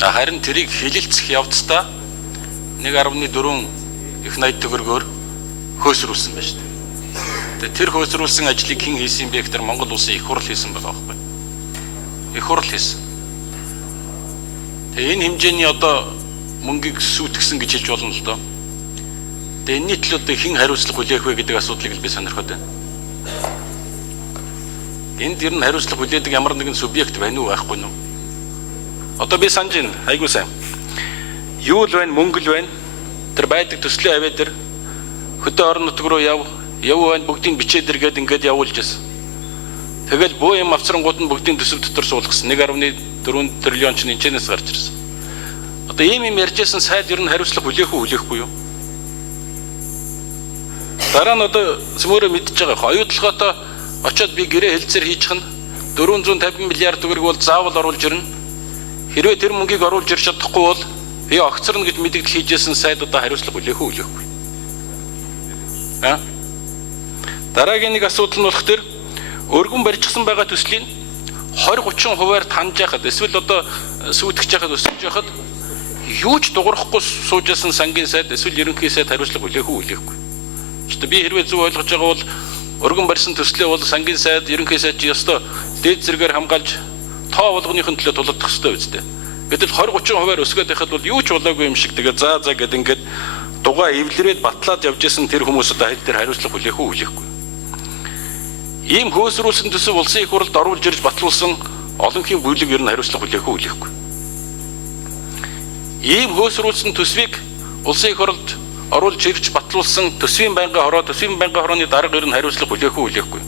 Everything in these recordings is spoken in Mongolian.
Харин тэрийг хилэлцэх явцдаа 1.4 их 80 төгрөгөөр хөөсрүүлсэн байна шүү дээ. Тэр хөөсрүүлсэн ажлыг хэн хийсэн бэ гэхээр Монгол улсын их хурл хийсэн байгаа байхгүй. Их хурл хийсэн. Тэгээ энэ хэмжээний одоо мөнгийг сүйтгэсэн гэж хэлж болно л доо. Тэгээ энэний төлөө одоо хэн хариуцлага хүлээх вэ гэдэг асуудлыг л би сонирхоод байна. Энд ер нь хариуцлага хүлээдэг ямар нэгэн субъект байна уу байхгүй нь. Одоо би санаж байна. Айгуу сайн. Юу л байна, мөнгө л байна. Тэр байдаг төслийн аваа дээр хөдөө орон нутг руу яв байна, бүгдийг бичээд иргээд ингээд явуулж байсан. Тэгэл бөө юм авцрангууд нь бүгдийн төсөв дотор суулгасан. 1.4 триллион ч энэчнээс гарч ирсэн. Одоо ийм юм ярьжсэн сайд ер нь хариуцлага хүлээх үү хүлээхгүй юу? Дараа нь одоо цөмөрөө мэдчихэж байгаа. Оюутлоготой очиод би гэрээ хэлцээр хийчих нь 450 миллиард төгрөг бол заавал оруулж ирнэ. Хэрвээ тэр мөнгийг оруулж ирж чадахгүй бол би огцорно гэж мэдээлэл хийжсэн сайд одоо хариуцлага хүлээх үү хүлээхгүй. Дараагийн нэг асуудал нь болох тэр өргөн барьчихсан байгаа төслийн 20-30 хувиар таньж яхад эсвэл одоо сүйтгэж яхад өсөж яхад юу ч дуурахгүй суужсэн сангийн сайд эсвэл ерөнхий сайд хариуцлага хүлээх үү хүлээхгүй. Гэхдээ би хэрвээ зөв ойлгож байгаа бол өргөн барьсан төслөө бол сангийн сайд, ерөнхий сайд чи ёстой дээд зэрэгээр хамгаалж тоо болгоныхын төлөө тулдах ёстой үстэй. Гэтэл 20-30 хувиар өсгөөд байхад бол юу ч болоогүй юм шиг тэгээ заа гэд ингээд дугаа эвлэрээд батлаад явж исэн тэр хүмүүс одоо хэл дээр хариуцлага хүлээх үү хүлээхгүй. Ийм хөөсрүүлсэн төсөв улсын их хурлд оруулж ирж батлуулсан олонхын бүлэг ер нь хариуцлага хүлээх үү хүлээхгүй. Ийм хөөсрүүлсэн төсвийг улсын их хурлд оруулж ирж батлуулсан төсвийн байнгын хорооны дарга ер нь хариуцлага хүлээх үү хүлээхгүй.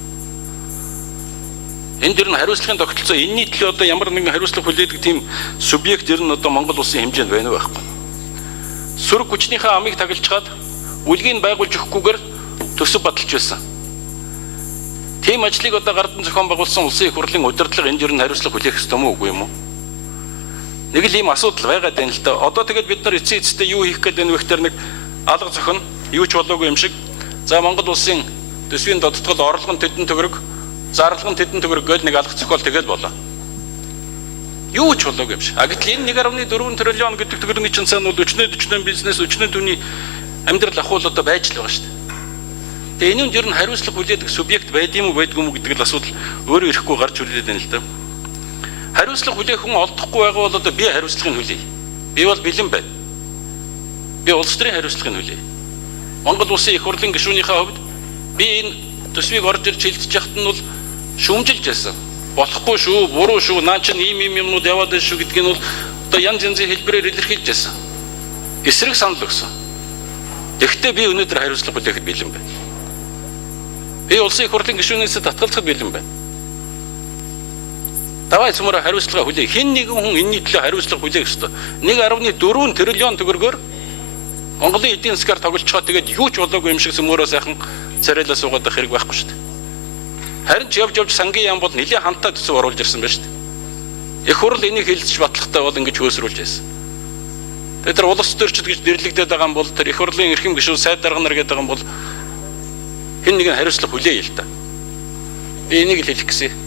Энд ер нь хариуцлагын тогтолцоо энэний төлөө одоо ямар нэгэн хариуцлага хүлээдэг тийм субъект ер нь одоо Монгол улсын хэмжээнд байна уу байхгүй. Сөрөг хүчнийхээ амыг таглаж чад үлгийг байгуулж өгөхгүйгээр төсөв баталж байсан. Тийм ажлыг одоо гардан зохион байгуулсан улсын их хурлын удирдлага энд ер нь хариуцлага хүлээх ёстой мó үгүй юм уу? Нэг л ийм асуудал байгаад байна л да. Одоо тэгээд бид нар эцсийн эцэстээ юу хийх гээд байна вэ гэхээр нэг алга зохино юу ч болоогүй юм шиг. За Монгол улсын төсвийн додтгол орлого нь тэдэн төгрөг, зарлага нь тэдэн төгрөг гээд нэг алга зохиол тэгэл болоо. Юу ч болоогүй юм шиг. Гэтэл энэ 1.4 триллион гэдэг төгрөгийн чинь цаана бол өчнөд бизнес, өчнөд түүний амьдрал ахуул одоо байж л байгаа шүү дээ. Тэгээ энэ нь ер нь хариуцлага хүлээдэг субъект байдığım уу байдгүй юм гэдэг л асуудал өөрөө ирэхгүй гарч ирээд байна л да. Хариуцлага хүлээх хүн олдохгүй байгаа бол одоо би хариуцлагыг хүлээе. Би бол бэлэн байна. Би улс төрийн хариуцлагыг хүлээе. Монгол улсын их хурлын гишүүнийхээ хувьд би энэ төсвийг орж ирж хилдэж яхад нь бол шүүмжилж байсан. Болохгүй шүү, буруу шүү, наа чинь ийм юмнууд яваад байна шүү гэдгийг нь бол одоо янз янзын хэлбэрээр илэрхийлж байсан. Эсрэг санал өгсөн. Тэгэхдээ би өнөөдөр хариуцлага хүлээхэд бэлэн байна. Би улсын их хурлын гишүүнээс татгалзахад бэлэн байна. Давай цөмөрө хариуцлага хүлэе. Хэн нэгэн хүн энэний төлөө хариуцлага хүлээх ёстой. 1.4 триллион төгрөгөөр Монголын эдийн засгаар тоглолцохоо тэгээд юу ч болоогүй юм шиг цөмөрөө сайхан царайлаа суугаад байх хэрэг байхгүй шүү дээ. Харин ч явж сангийн яам бол нэлээд хамтаа төсөв оруулж ирсэн байна шүү дээ. Их хурл энийг хэлэлцэж батлахтаа бол ингэж хөөсрүүлж байсан. Тэгээд тэр улс төрчид гэж нэрлэгдээд байгаа юм бол тэр их хурлын эрхэм гишүүн сайд дарга нар гэдэг юм бол хэн нэгэн хариуцлага хүлээе л да. Би энийг л хэлэх гэсэн.